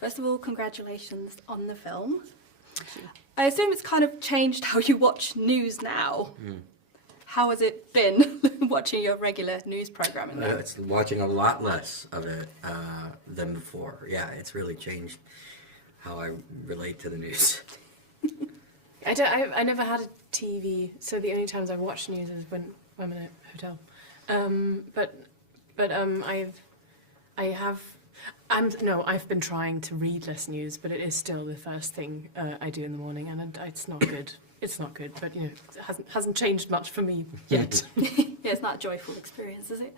First of all, congratulations on the film. I assume it's kind of changed how you watch news now. How has it been watching your regular news programming now? It's watching a lot less of it than before. Yeah, it's really changed how I relate to the news. I never had a TV, so the only times I've watched news is when I'm in a hotel. I've been trying to read less news, but it is still the first thing I do in the morning, and it's not good. It's not good, but you know, it hasn't changed much for me yet. Yeah, it's not a joyful experience, is it?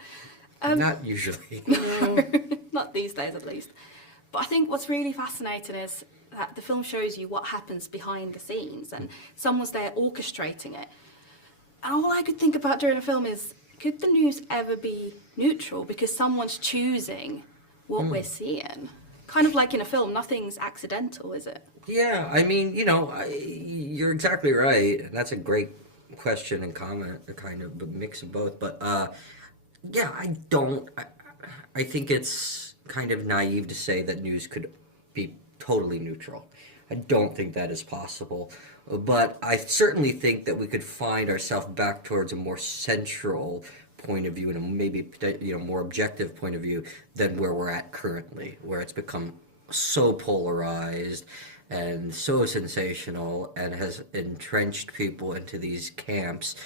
Not usually. No, not these days at least. But I think what's really fascinating is that the film shows you what happens behind the scenes, and someone's there orchestrating it. And all I could think about during the film is, could the news ever be neutral? Because someone's choosing what we're seeing. Kind of like in a film, nothing's accidental, is it? Yeah, I mean, you know, you're exactly right. That's a great question and comment, a kind of a mix of both. But yeah, I think it's kind of naive to say that news could be totally neutral. I don't think that is possible. But I certainly think that we could find ourselves back towards a more central point of view and a maybe more objective point of view than where we're at currently, where it's become so polarized and so sensational and has entrenched people into these camps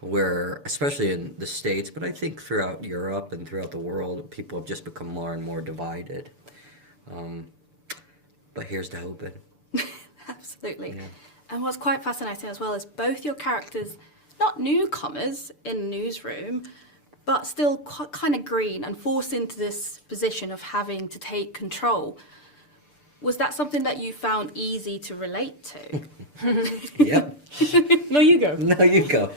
where, especially in the States, but I think throughout Europe and throughout the world, people have just become more and more divided. But here's to hoping. Absolutely. Yeah. And what's quite fascinating as well is both your characters, not newcomers in the newsroom, but still kind of green and forced into this position of having to take control. Was that something that you found easy to relate to? Yep. No, you go. No, you go.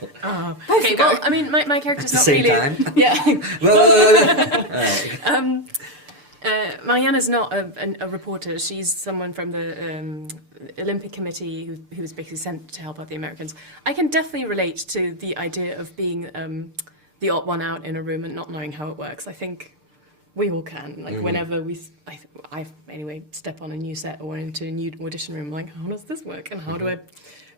Okay, well, I mean, my character's not Same really... time? Yeah. All right. Mariana's not a reporter. She's someone from the Olympic Committee who was basically sent to help out the Americans. I can definitely relate to the idea of being the odd one out in a room and not knowing how it works. I think we all can. Like whenever I anyway step on a new set or into a new audition room, like, how does this work? And how do I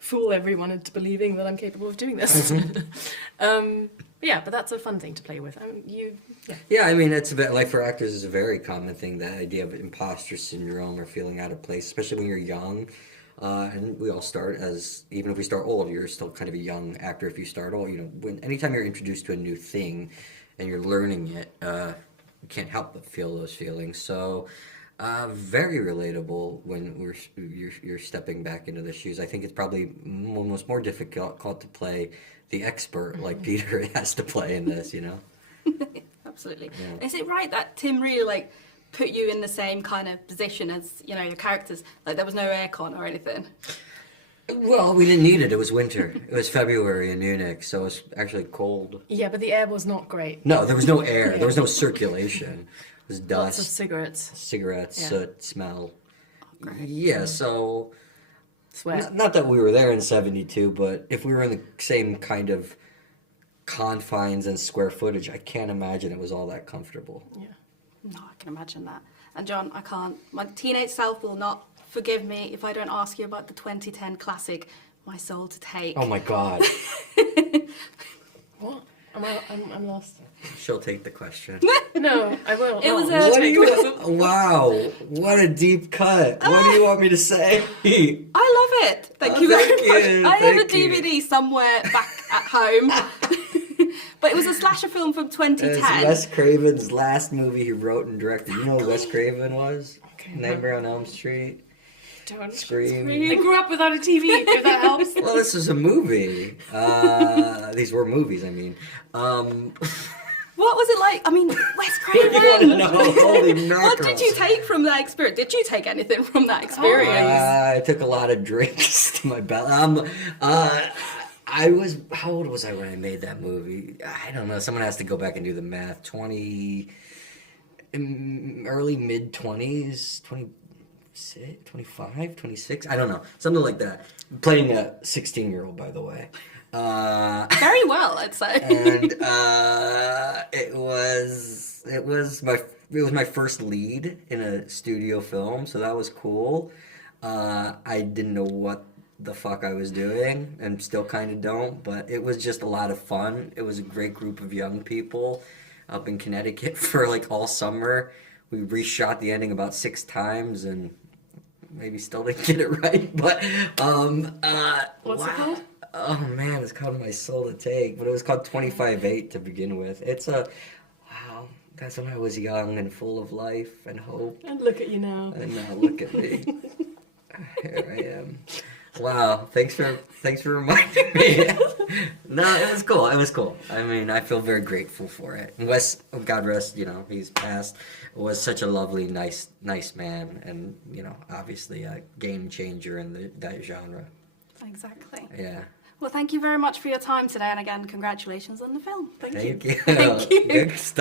fool everyone into believing that I'm capable of doing this? Yeah, but that's a fun thing to play with. Yeah, I mean, it's a bit like for actors, it's a very common thing, that idea of imposter syndrome or feeling out of place, especially when you're young. And we all start as, even if we start old, you're still kind of a young actor if you start old. You know, anytime you're introduced to a new thing and you're learning it, you can't help but feel those feelings. So, very relatable when you're stepping back into the shoes. I think it's probably almost more difficult to play the expert like Peter has to play in this, you know? Absolutely. Yeah. Is it right that Tim really put you in the same kind of position as, your characters? Like there was no aircon or anything? Well, we didn't need it. It was winter. It was February in Munich, so it was actually cold. Yeah, but the air was not great. No, there was no air. There was no circulation. It was dust. Lots of cigarettes. Yeah. Soot, smell. Great. Yeah, so... Sweat. Not that we were there in 72, but if we were in the same kind of confines and square footage, I can't imagine it was all that comfortable. Yeah. No, I can imagine that. And John, I can't. My teenage self will not forgive me if I don't ask you about the 2010 classic, My Soul to Take. Oh my God. What? I'm lost. She'll take the question. No, I will. It was What do you... Wow, what a deep cut. What do you want me to say? I love it. Thank you very you, much. I have a thank you. DVD somewhere back at home. But it was a slasher film from 2010. It's Wes Craven's last movie he wrote and directed. You know who Wes Craven was? Okay. Nightmare on Elm Street. Don't Scream. I grew up without a TV, if that helps. Well, this is a movie. These were movies, I mean. What was it like? I mean, Wes You want to Craven. know? Holy What mackerel. did you take from that experience? Did you take anything from that experience? I took a lot of drinks to my belly. How old was I when I made that movie? I don't know. Someone has to go back and do the math. Early mid-20s, 26, 25, 26? I don't know. Something like that. Playing a 16-year-old, by the way. Very well, I'd say. And it was it was my first lead in a studio film, so that was cool. I didn't know what the fuck I was doing, and still kind of don't, but it was just a lot of fun. It was a great group of young people up in Connecticut for like all summer. We reshot the ending about 6 times, and maybe still didn't get it right, but What's it wow. called? Oh man, it's called My Soul to Take, but it was called 25/8 to begin with. It's a wow. That's when I was young and full of life and hope. And look at you now. And now look at me. Here I am. Wow, thanks for reminding me. No, it was cool. It was cool. I mean, I feel very grateful for it. And Wes, God rest, he's passed, was such a lovely, nice man, and obviously a game changer in that genre. Exactly. Yeah. Well, thank you very much for your time today, and again, congratulations on the film. Thank you. Thank you. Thank you. Good stuff.